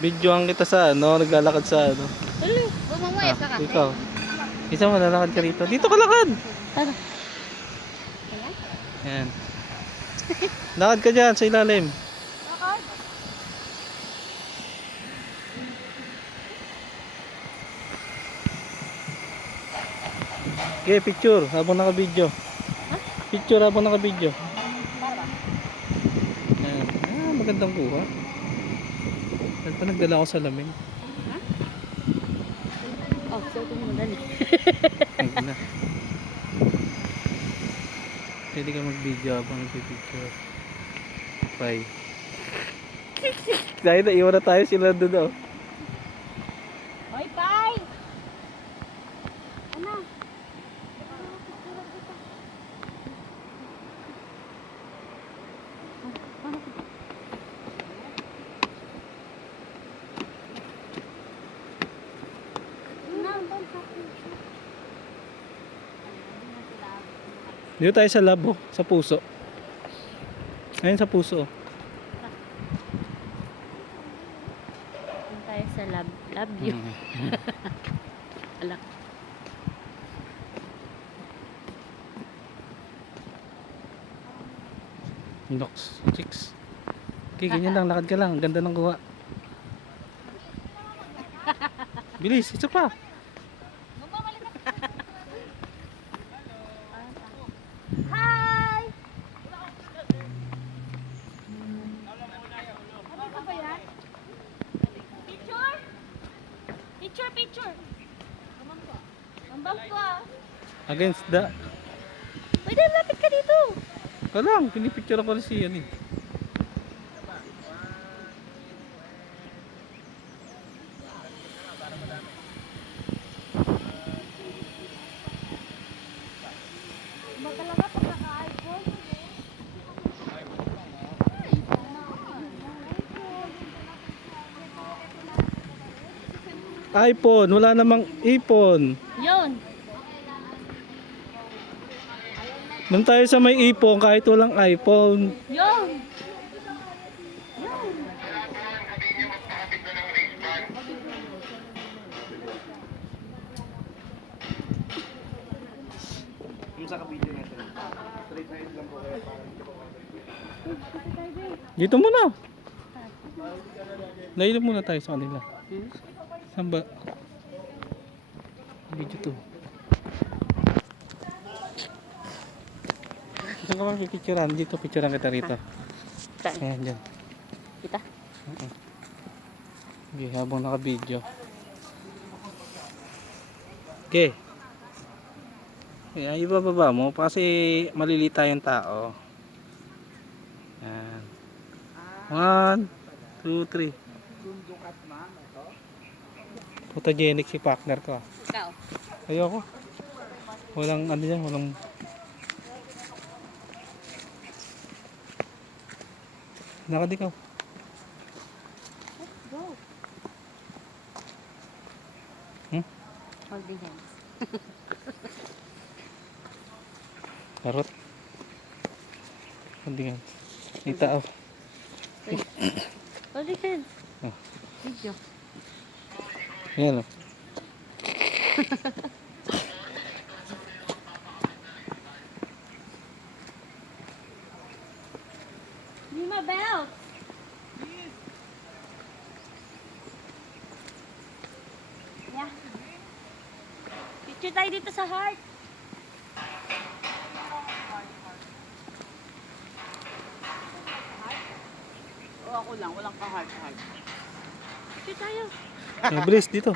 Videoan kita sa ano, naglalakad sa ano. Hello, bumamaya ka kasi. Ikaw. Isa mo lalakad ka rito. Dito ka lakad. Ano? Yan. Lakad ka dyan sa ilalim. Okay, picture habang naka-video. Picture habang naka-video. Yan. Magandang kuha. At pa nagdala ako sa lamig. Oh, so ito mo dali. Huwag na. Pwede ka mag-video habang nag-picture. Bye. Dahil naiwan na tayo sila doon. Hoy, Pai! Ano? Dito tayo sa labo, sa puso. Ayun sa puso. Doon tayo sa love you. Alak. Nox, chicks. Okay, ganyan lang, lakad ka lang. Ganda ng kuha. Bilis, isa pa. Hi! Ano ka ba yan? Picture? Picture! Mambang ko ah. Against the... Pwede, lapit ka dito. Walang, pinipicture ko rin siya eh. Magalaga pag naka-iPhone. iPhone, wala namang ipon. Yun. Doon tayo sa may ipon kahit walang iPhone. Yun. Dito muna. Nailap muna tayo sa kanila. Saan ba? Video to. Saan ka bang pipicturean? Dito, picturean kita rito. Saan? Ayan, dyan. Kita? Okay, habang naka-video. Okay. Ayan, ibababa mo kasi malilita yung tao. Ayan. 1, 2, 3. Photogenic si partner ko. Ikaw. Ayoko. Walang ano yan, walang... Nakad ikaw. Let's go. Holding hands. Karot. Hindi nga. Itaaw. Holding hands. Oh. Video. Ayan o. Lima belt. Yeah. Picture tayo dito sa heart. O ako lang, walang ka-heart-heart. Picture tayo. Bilis dito.